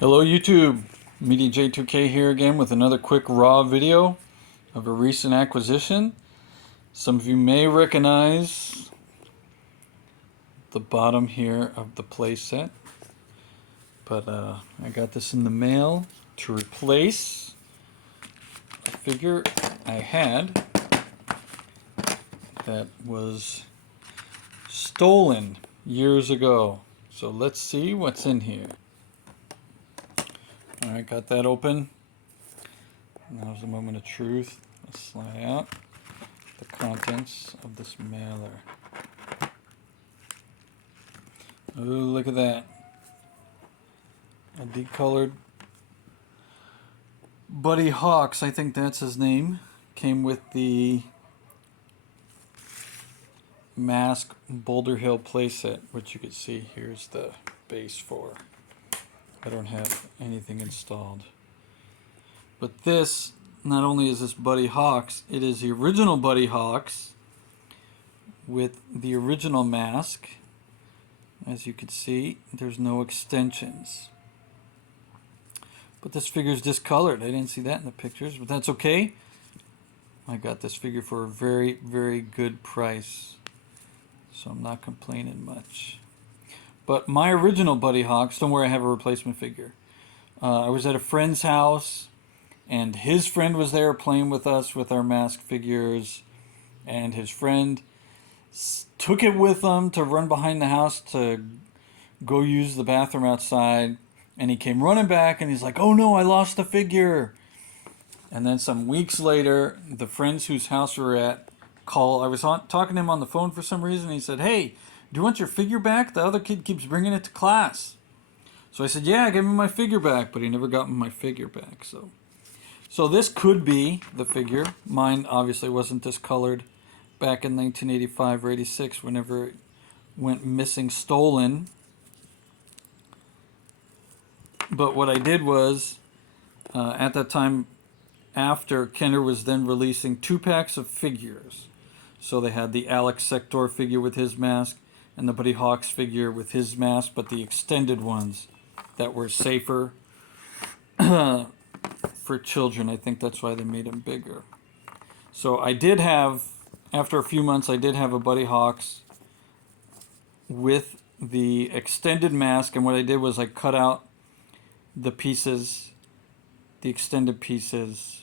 Hello YouTube, Media J2K here again with another quick raw video of a recent acquisition. Some of you may recognize the bottom here of the playset, but I got this in the mail to replace a figure I had that was stolen years ago. So let's see what's in here. Alright, got that open. Now's the moment of truth. Let's slide out the contents of this mailer. Oh, look at that. A decolored Buddy Hawks, I think that's his name, came with the M.A.S.K Boulder Hill playset, which you can see here's the base for. I don't have anything installed. But this, not only is this Buddy Hawks, it is the original Buddy Hawks with the original M.A.S.K. As you can see, there's no extensions. But this figure is discolored. I didn't see that in the pictures, but that's okay. I got this figure for a very, very good price. So I'm not complaining much. But my original Buddy Hawks, don't worry, I have a replacement figure. I was at a friend's house, and his friend was there playing with us with our M.A.S.K figures, and his friend took it with him to run behind the house to go use the bathroom outside, and he came running back and he's like, "Oh no, I lost the figure." And then some weeks later, the friends whose house we were at I was talking to him on the phone for some reason. He said, "Hey, do you want your figure back? The other kid keeps bringing it to class." So I said, "Yeah, give him my figure back," but he never got me my figure back. So this could be the figure. Mine obviously wasn't discolored back in 1985 or 86 whenever it went missing, stolen. But what I did was, at that time, after Kenner was then releasing 2 packs of figures. So they had the Alex Sector figure with his M.A.S.K and the Buddy Hawks figure with his M.A.S.K, but the extended ones that were safer for children. I think that's why they made them bigger. So I did have, after a few months, I did have a Buddy Hawks with the extended M.A.S.K, and what I did was I cut out the pieces, the extended pieces,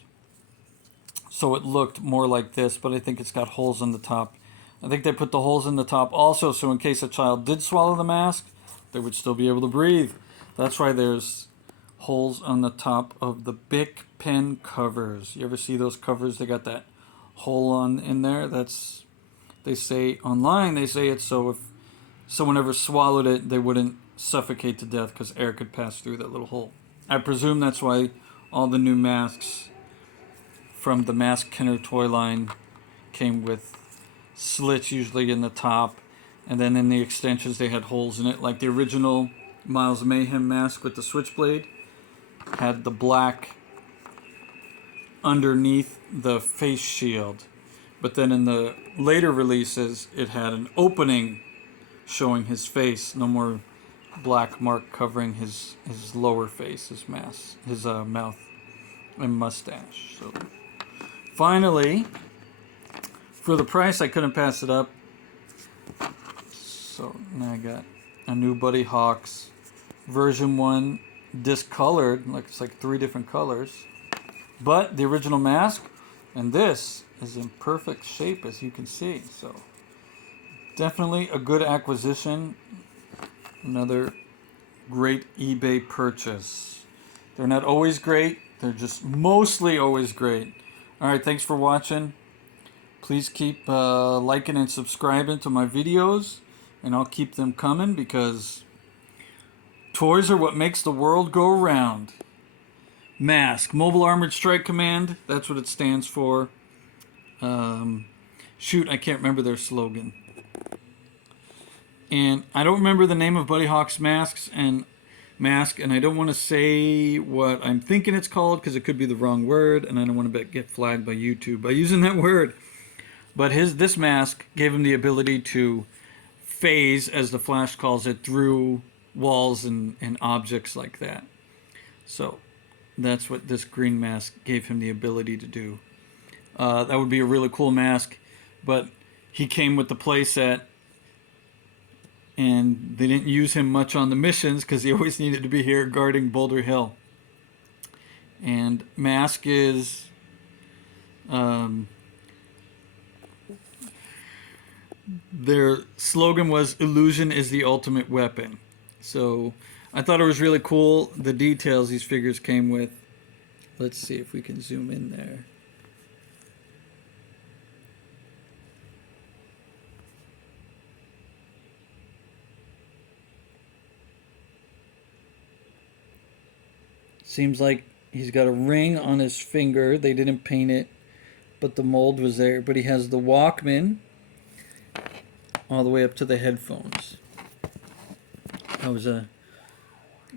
so it looked more like this, but I think it's got holes in the top. I think they put the holes in the top also so in case a child did swallow the M.A.S.K, they would still be able to breathe. That's why there's holes on the top of the Bic pen covers. You ever see those covers? They got that hole in there. That's, they say online, they say it's so if someone ever swallowed it, they wouldn't suffocate to death because air could pass through that little hole. I presume that's why all the new masks from the M.A.S.K Kenner toy line came with slits usually in the top, and then in the extensions they had holes in it. Like the original Miles Mayhem M.A.S.K with the Switchblade had the black underneath the face shield, but then in the later releases it had an opening showing his face. No more black mark covering his lower face, his mask, his mouth and mustache. So finally, for the price, I couldn't pass it up. So now I got a new Buddy Hawks version 1 discolored, like it's like 3 different colors, but the original M.A.S.K, and this is in perfect shape as you can see. So definitely a good acquisition. Another great eBay purchase. They're not always great, they're just mostly always great. Alright, thanks for watching. Please keep liking and subscribing to my videos, and I'll keep them coming because toys are what makes the world go around. M.A.S.K, Mobile Armored Strike Command, that's what it stands for. Shoot, I can't remember their slogan. And I don't remember the name of Buddy Hawk's M.A.S.K, and I don't want to say what I'm thinking it's called because it could be the wrong word, and I don't want to get flagged by YouTube by using that word. But this M.A.S.K gave him the ability to phase, as the Flash calls it, through walls and objects like that. So that's what this green mask gave him the ability to do. That would be a really cool mask, but he came with the playset, and they didn't use him much on the missions because he always needed to be here guarding Boulder Hill. And M.A.S.K is their slogan was "Illusion is the ultimate weapon." So I thought it was really cool, the details these figures came with. Let's see if we can zoom in there. Seems like he's got a ring on his finger. They didn't paint it, but the mold was there. But he has the Walkman all the way up to the headphones. That was a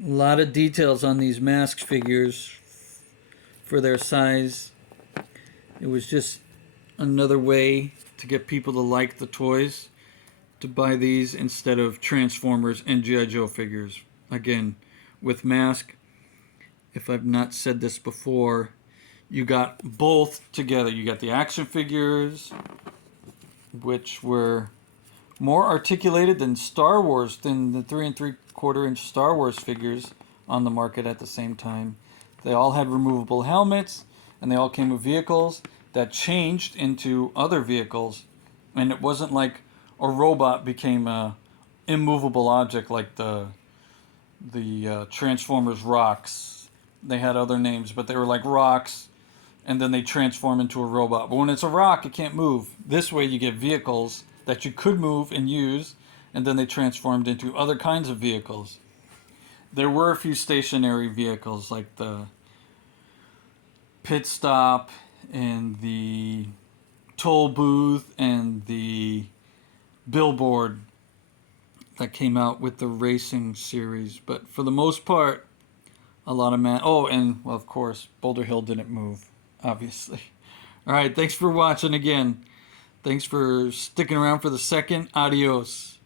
lot of details on these M.A.S.K figures for their size. It was just another way to get people to like the toys, to buy these instead of Transformers and G.I. Joe figures. Again, with M.A.S.K, if I've not said this before, you got both together. You got the action figures, which were more articulated than Star Wars, than the 3 3/4 inch Star Wars figures on the market at the same time. They all had removable helmets, and they all came with vehicles that changed into other vehicles. And it wasn't like a robot became a immovable object like the Transformers rocks. They had other names, but they were like rocks, and then they transform into a robot. But when it's a rock, it can't move. This way you get vehicles that you could move and use, and then they transformed into other kinds of vehicles. There were a few stationary vehicles, like the pit stop and the toll booth and the billboard that came out with the racing series. But for the most part, a lot of oh, and well, of course, Boulder Hill didn't move, obviously. All right, thanks for watching again. Thanks for sticking around for the second. Adios.